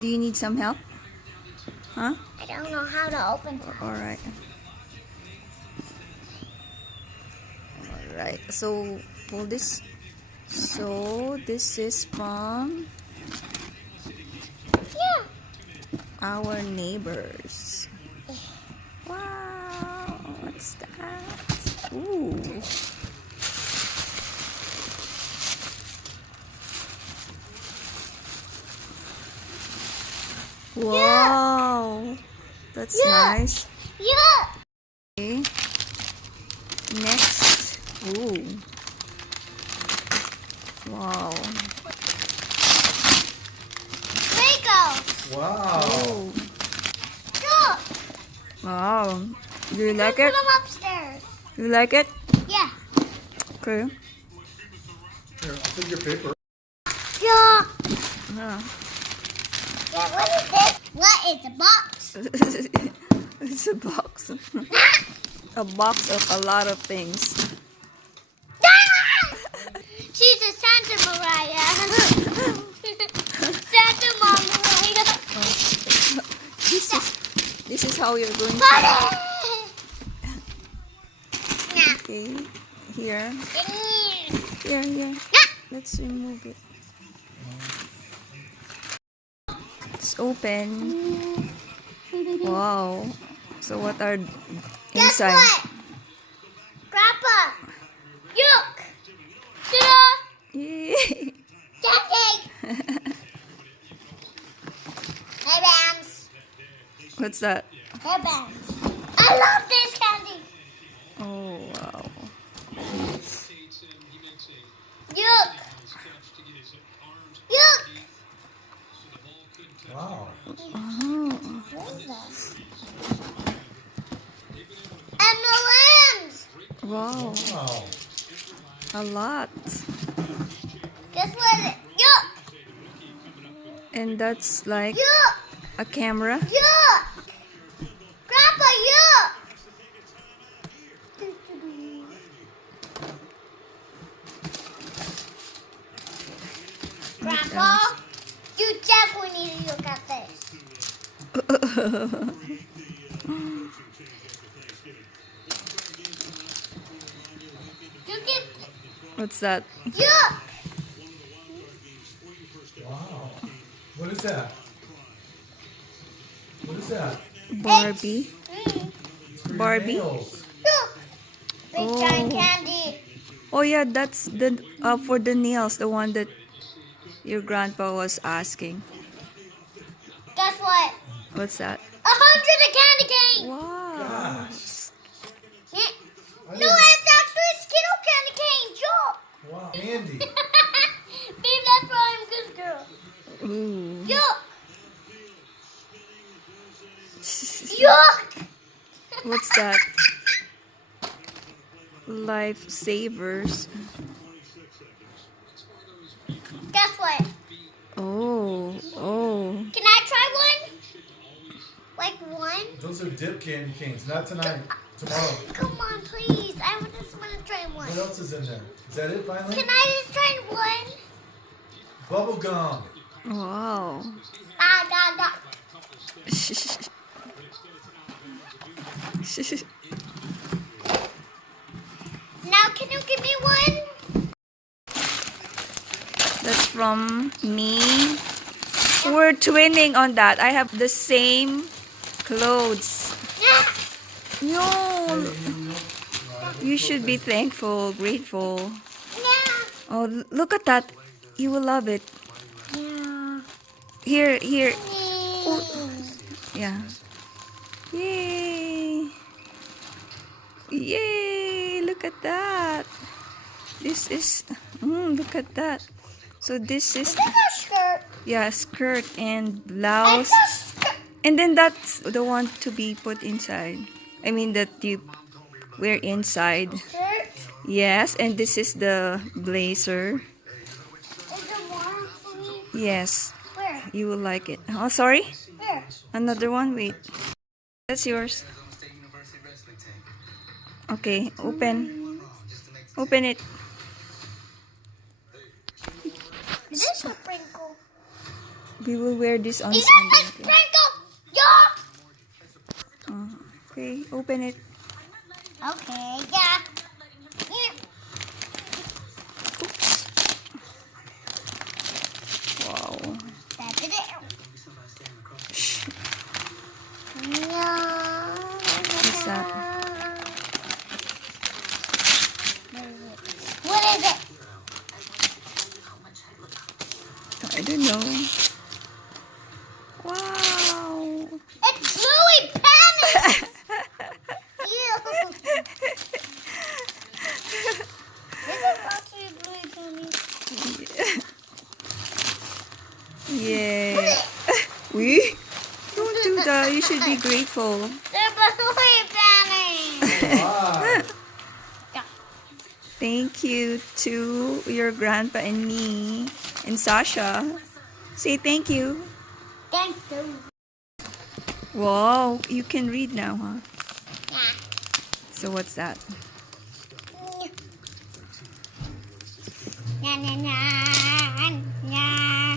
Do you need some help? Huh? I don't know how to open it. Alright. Alright. So pull this. So this is from our neighbors. Wow, what's that? Ooh. Wow, that's nice. Yeah. Okay. Next. Ooh. Wow. Lego. Wow. Oh. Look. Wow. Do you like Put it? them upstairs. You like it? Yeah. Okay. Here, I'll take your paper. Yeah. Yeah. Yeah. What is this? What is the box? It's a box. A box of a lot of things. She's a Santa Mariah. Santa Mariah. This is how you're going to. Party! Okay. Here. Here. Let's remove it. It's open. Wow. So what are Guess inside? what? Grandpa. Yuck. Ta-da! Yay. Candy. Hairbands. What's that? Hairbands. I love this candy. Oh wow. Yuck. Yuck. Wow. Oh. What is that? M&M's. Wow. Wow. A lot. Guess what? Yuck. And that's like Yuck. a camera. Yuck. Grandpa, yuck. Grandpa, you definitely need to look at this. You get What's that? yuck. Wow. What is that? What is that? Barbie. It's for your Barbie? nails. Yuck. Big giant Oh. candy. Oh yeah, that's the for the nails, the one that your grandpa was asking. Guess what? What's that? 100 of candy canes. Wow. Gosh. Yeah. I No, didn't- it's actually Skittle candy cane. Yuck. Wow. Candy. Babe, that's why I'm a good girl. Ooh. Yuck. Yuck. What's that? Lifesavers. Guess what? Oh. Can I try one? Like one? Those are dip candy canes. Not tonight. Tomorrow. Come on, please. I just want to try one. What else is in there? Is that it finally? Can I just try one? Bubble gum. Wow. Da. Now, can you give me one? That's from me. We're twinning on that. I have the same clothes. Yeah. No. You should be thankful, grateful. Yeah. Oh, look at that. You will love it. Yeah. Here. Yeah. Yay. Yay. Look at that. This is, look at that. So this is, Is that a skirt? yeah, skirt and It's blouse. a skirt. And then that's the one to be put inside. I mean that you wear inside. Skirt? Yes, and this is the blazer. Is it warm for me? Yes, Where? you will like it. Oh, sorry? Where? Another one? Wait. That's yours. Okay, open. Open it. Is this a sprinkle? We will wear this on Is Sunday. that a sprinkle? Yeah. Okay, open it. Okay, yeah. Wow. That's it. What's that? What is it? I don't know. Wow. It's Louis Penny. Ew. This is actually Louis Penny. Yeah. We? Don't do that. You should be grateful. They're Louis Penny. Wow. Thank you to your grandpa and me and Sasha. Say thank you. Thank you. Wow, you can read now, huh? Yeah. So what's that? Na na na na.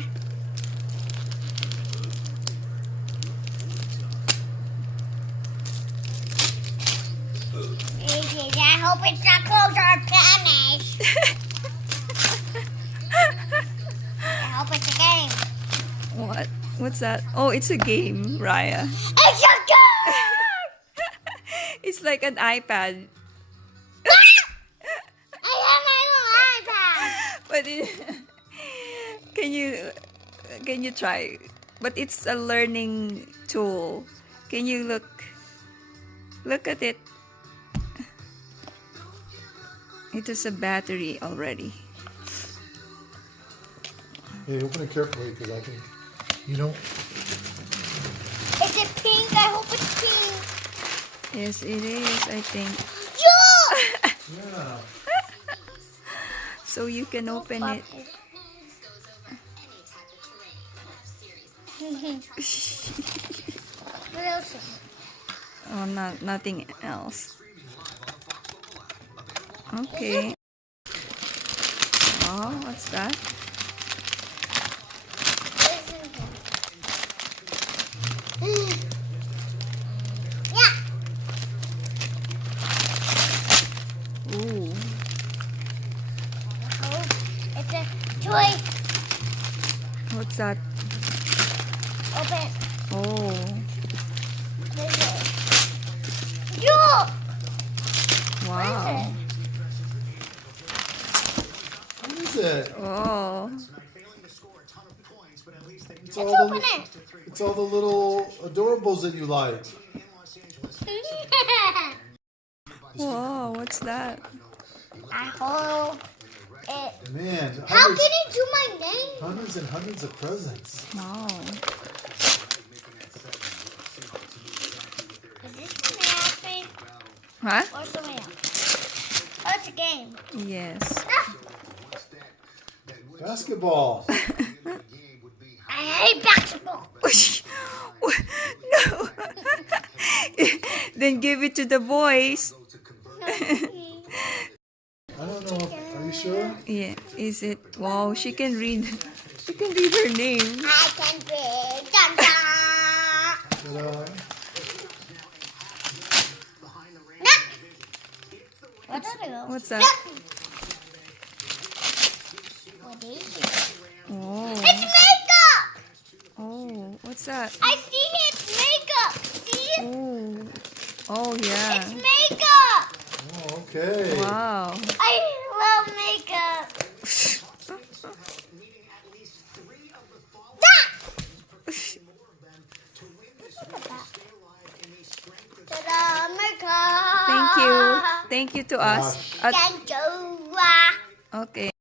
I hope it's not close or pennies. I hope it's a game. What? What's that? Oh, it's a game, Raya. It's a game. It's like an iPad. I have my own iPad. But can you try? But it's a learning tool. Can you look at it? It has a battery already. Hey, open it carefully because I think you don't. Is it pink? I hope it's pink. Yes, it is, I think. Yeah. Yeah. So you can open it. What else is it? Oh, nothing else. Okay. Oh, what's that? Yeah. Ooh. Oh, it's a toy. What's that? Open. Oh. What is it? Yeah. Wow. What is it? Oh. It's Let's all open the it. it's all the little adorables that you like. Whoa, what's that? I hope it. Man, How can he do my name? hundreds and hundreds of presents. Wow. Is this something else Huh? or something else? Oh, it's a game. Yes. Ah, Basketball. I hate basketball. No. Then give it to the boys. I don't know. Are you sure? Yeah, is it? Wow, she can read. She can read her name. I can be. Dun, dun. Ta-da. Nah. What did I go? What's that? What is it? Oh. It's makeup. Oh, what's that? I see it's makeup. See? Oh. Oh yeah. It's makeup. Oh, okay. Wow. I love makeup. That. Ta-da, makeup. Thank you. Thank you to us. Gosh. Thank you. Okay.